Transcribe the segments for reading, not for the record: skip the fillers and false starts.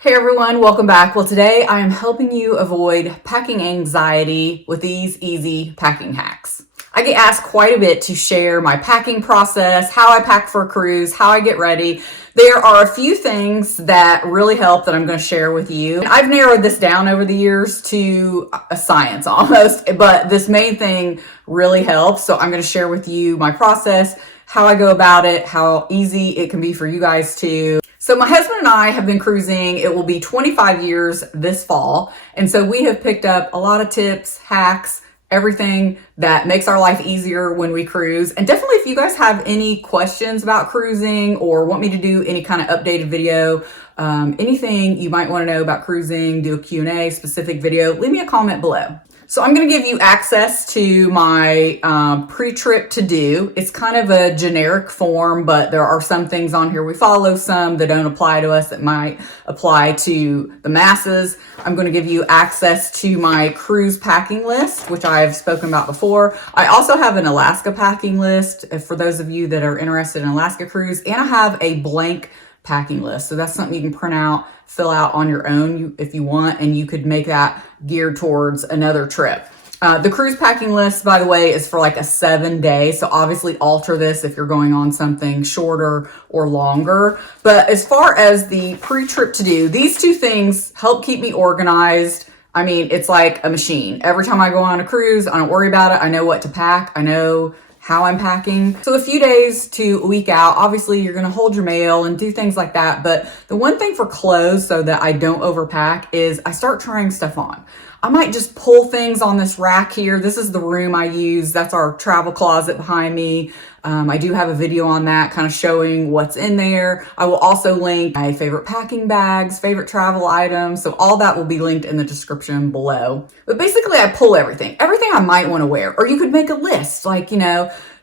Hey everyone, welcome back. Well, today I am helping you avoid packing anxiety with these easy packing hacks. I get asked quite a bit to share my packing process, how I pack for a cruise, how I get ready. There are a few things that really help that I'm going to share with you. I've narrowed this down over the years to a science almost, but this main thing really helps. So I'm going to share with you my process, how I go about it, how easy it can be for you guys too. So my husband and I have been cruising. It will be 25 years this fall. And so we have picked up a lot of tips, hacks, everything that makes our life easier when we cruise. And definitely if you guys have any questions about cruising or want me to do any kind of updated video, anything you might want to know about cruising, do a Q&A specific video, leave me a comment below. So I'm going to give you access to my pre-trip to-do. It's kind of a generic form, but there are some things on here we follow, some that don't apply to us that might apply to the masses. I'm going to give you access to my cruise packing list, which I've spoken about before. I also have an Alaska packing list for those of you that are interested in Alaska cruise, and I have a blank packing list. So that's something you can print out, fill out on your own if you want, and you could make that geared towards another trip. The cruise packing list, by the way, is for like a 7-day. So obviously alter this if you're going on something shorter or longer. But as far as the pre-trip to do, these two things help keep me organized. I mean, it's like a machine. Every time I go on a cruise, I don't worry about it. I know what to pack. I know how I'm packing. So a few days to a week out, obviously you're gonna hold your mail and do things like that. But the one thing for clothes so that I don't overpack is I start trying stuff on. I might just pull things on this rack here. This is the room I use. That's our travel closet behind me. I do have a video on that kind of showing what's in there. I will also link my favorite packing bags, favorite travel items. So all that will be linked in the description below. But basically I pull everything I might want to wear. Or you could make a list, like,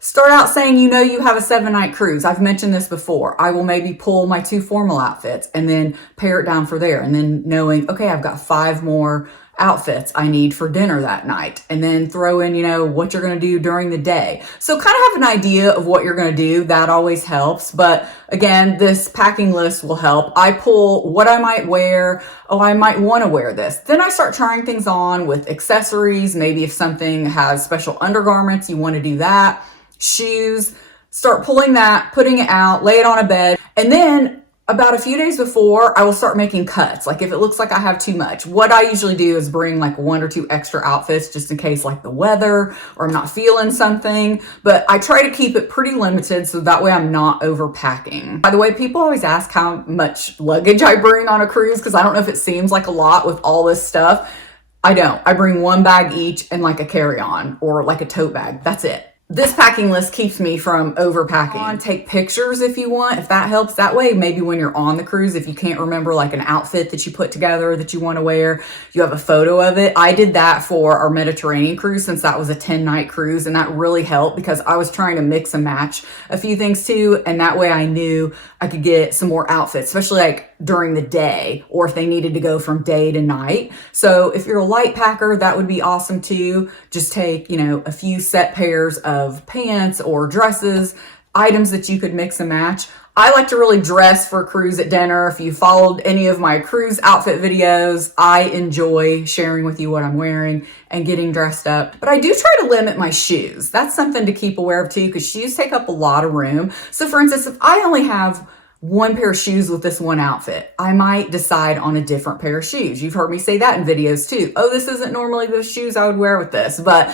start out saying, you have a 7-night cruise. I've mentioned this before. I will maybe pull my 2 formal outfits and then pare it down for there. And then knowing, okay, I've got 5 more outfits I need for dinner that night, and then throw in, what you're going to do during the day. So kind of have an idea of what you're going to do. That always helps. But again, this packing list will help. I pull what I might wear. Oh, I might want to wear this. Then I start trying things on with accessories. Maybe if something has special undergarments, you want to do that. Shoes, start pulling that, putting it out, lay it on a bed. And then about a few days before, I will start making cuts. Like if it looks like I have too much, what I usually do is bring like 1 or 2 extra outfits just in case like the weather or I'm not feeling something. But I try to keep it pretty limited so that way I'm not overpacking. By the way, people always ask how much luggage I bring on a cruise because I don't know if it seems like a lot with all this stuff. I don't. I bring 1 bag each and like a carry-on or like a tote bag. That's it. This packing list keeps me from overpacking. Take pictures if you want, if that helps. That way, maybe when you're on the cruise, if you can't remember like an outfit that you put together that you want to wear, you have a photo of it. I did that for our Mediterranean cruise since that was a 10-night cruise, and that really helped because I was trying to mix and match a few things too, and that way I knew I could get some more outfits, especially like during the day or if they needed to go from day to night. So if you're a light packer, that would be awesome too. Just take, a few set pairs of pants or dresses, items that you could mix and match. I like to really dress for a cruise at dinner. If you followed any of my cruise outfit videos, I enjoy sharing with you what I'm wearing and getting dressed up. But I do try to limit my shoes. That's something to keep aware of too, because shoes take up a lot of room. So for instance, if I only have 1 pair of shoes with this one outfit, I might decide on a different pair of shoes. You've heard me say that in videos too. Oh, this isn't normally the shoes I would wear with this, but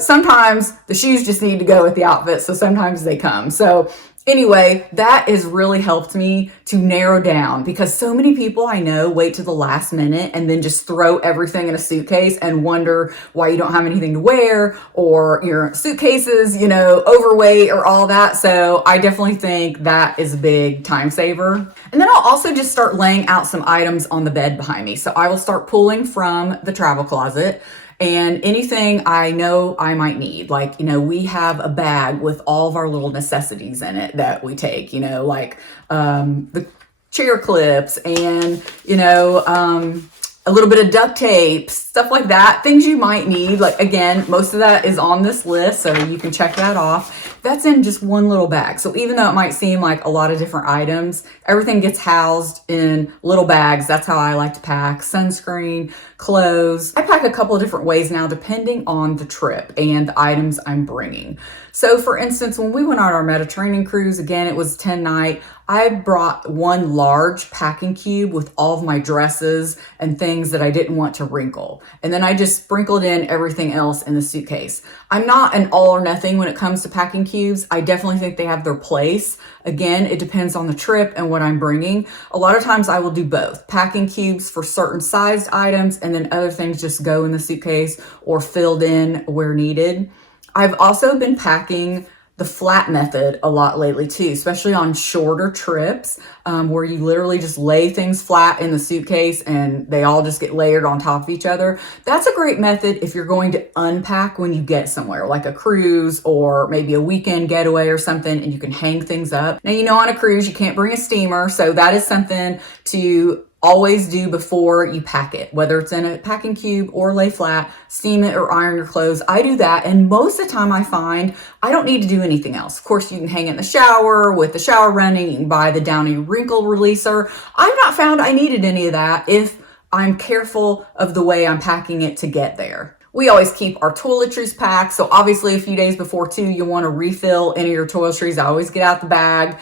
sometimes the shoes just need to go with the outfit. So sometimes they come. So anyway, that has really helped me to narrow down because so many people I know wait to the last minute and then just throw everything in a suitcase and wonder why you don't have anything to wear or your suitcase is, overweight or all that. So I definitely think that is a big time saver. And then I'll also just start laying out some items on the bed behind me. So I will start pulling from the travel closet and anything I know I might need. Like, we have a bag with all of our little necessities in it that we take, like the chair clips and, a little bit of duct tape, stuff like that, things you might need. Like, again, most of that is on this list, so you can check that off. that's in just one little bag. So even though it might seem like a lot of different items, everything gets housed in little bags. That's how I like to pack sunscreen, clothes. I pack a couple of different ways now depending on the trip and the items I'm bringing. So for instance, when we went on our Mediterranean cruise, again, it was 10 night, I brought one large packing cube with all of my dresses and things that I didn't want to wrinkle. And then I just sprinkled in everything else in the suitcase. I'm not an all or nothing when it comes to packing cubes. I definitely think they have their place. Again, it depends on the trip and what I'm bringing. A lot of times I will do both. Packing cubes for certain sized items and then other things just go in the suitcase or filled in where needed. I've also been packing the flat method a lot lately too, especially on shorter trips where you literally just lay things flat in the suitcase and they all just get layered on top of each other. That's a great method if you're going to unpack when you get somewhere, like a cruise or maybe a weekend getaway or something, and you can hang things up. Now, you know, on a cruise, you can't bring a steamer, so that is something to always do before you pack it, whether it's in a packing cube or lay flat, steam it or iron your clothes. I do that. And most of the time I find I don't need to do anything else. Of course, you can hang it in the shower with the shower running. You can buy the Downy wrinkle releaser. I've not found I needed any of that if I'm careful of the way I'm packing it to get there. We always keep our toiletries packed. So obviously a few days before too, you want to refill any of your toiletries. I always get out the bag,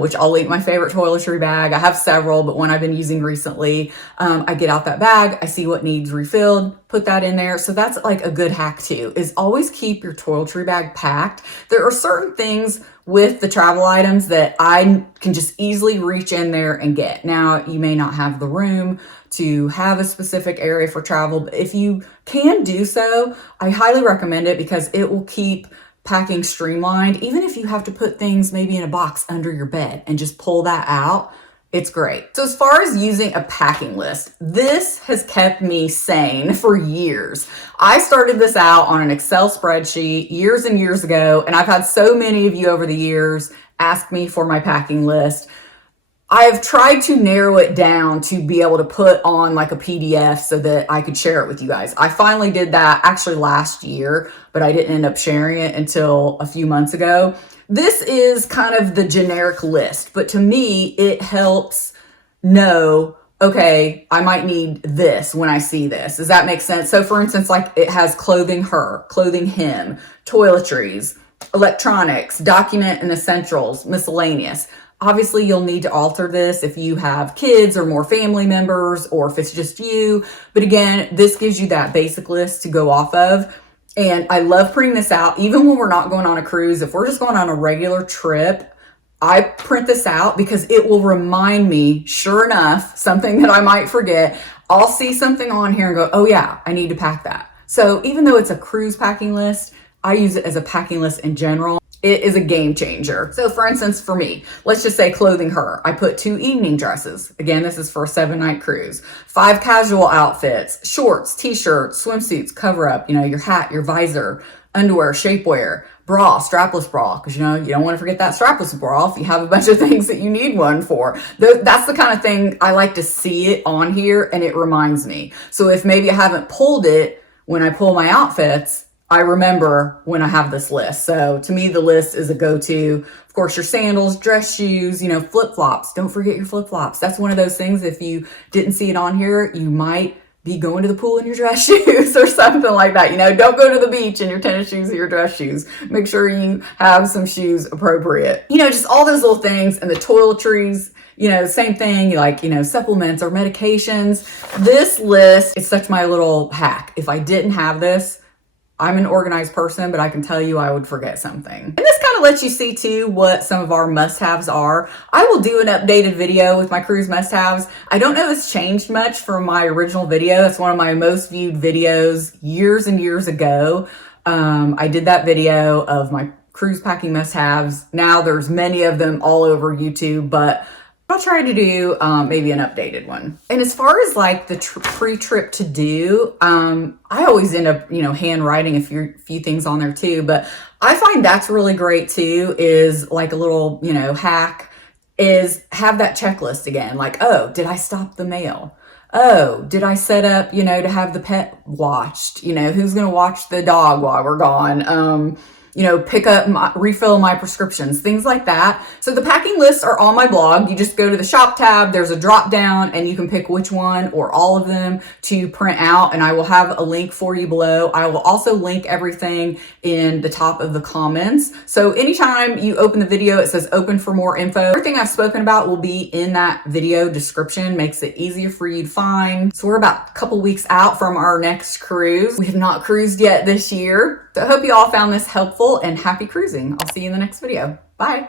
which I'll link my favorite toiletry bag. I have several, but one I've been using recently, I get out that bag. I see what needs refilled, put that in there. So that's like a good hack too, is always keep your toiletry bag packed. There are certain things with the travel items that I can just easily reach in there and get. Now, you may not have the room to have a specific area for travel, but if you can do so, I highly recommend it because it will keep packing streamlined. Even if you have to put things maybe in a box under your bed and just pull that out, it's great. So as far as using a packing list, this has kept me sane for years. I started this out on an Excel spreadsheet years and years ago, and I've had so many of you over the years ask me for my packing list. I have tried to narrow it down to be able to put on like a PDF so that I could share it with you guys. I finally did that actually last year, but I didn't end up sharing it until a few months ago. This is kind of the generic list, but to me, it helps know, okay, I might need this when I see this. Does that make sense? So for instance, like it has clothing her, clothing him, toiletries, electronics, document and essentials, miscellaneous. Obviously, you'll need to alter this if you have kids or more family members or if it's just you. But again, this gives you that basic list to go off of. And I love printing this out, even when we're not going on a cruise. If we're just going on a regular trip, I print this out because it will remind me, sure enough, something that I might forget. I'll see something on here and go, oh yeah, I need to pack that. So even though it's a cruise packing list, I use it as a packing list in general. It is a game changer. So for instance, for me, let's just say clothing her. I put 2 evening dresses. Again, this is for a 7-night cruise. 5 casual outfits, shorts, t-shirts, swimsuits, cover up, your hat, your visor, underwear, shapewear, bra, strapless bra, because you don't want to forget that strapless bra if you have a bunch of things that you need one for. That's the kind of thing I like to see it on here and it reminds me. So if maybe I haven't pulled it when I pull my outfits, I remember when I have this list. So to me, the list is a go-to. Of course, your sandals, dress shoes, flip-flops. Don't forget your flip-flops. That's one of those things. If you didn't see it on here, you might be going to the pool in your dress shoes or something like that. Don't go to the beach in your tennis shoes or your dress shoes. Make sure you have some shoes appropriate. Just all those little things. And the toiletries, same thing, like, supplements or medications. This list is such my little hack. If I didn't have this, I'm an organized person, but I can tell you I would forget something. And this kind of lets you see too what some of our must-haves are. I will do an updated video with my cruise must-haves. I don't know if it's changed much from my original video. It's one of my most viewed videos years and years ago. I did that video of my cruise packing must-haves. Now there's many of them all over YouTube, but I'll try to do maybe an updated one. And as far as like the pre-trip to do, I always end up, handwriting a few things on there too. But I find that's really great too, is like a little, hack, is have that checklist again. Like, oh, did I stop the mail? Oh, did I set up, to have the pet watched? Who's going to watch the dog while we're gone? pick up, refill my prescriptions, things like that. So the packing lists are on my blog. You just go to the shop tab, there's a drop down, and you can pick which one or all of them to print out, and I will have a link for you below. I will also link everything in the top of the comments. So anytime you open the video, it says open for more info. Everything I've spoken about will be in that video description, makes it easier for you to find. So we're about a couple weeks out from our next cruise. We have not cruised yet this year. So I hope you all found this helpful, and happy cruising. I'll see you in the next video. Bye.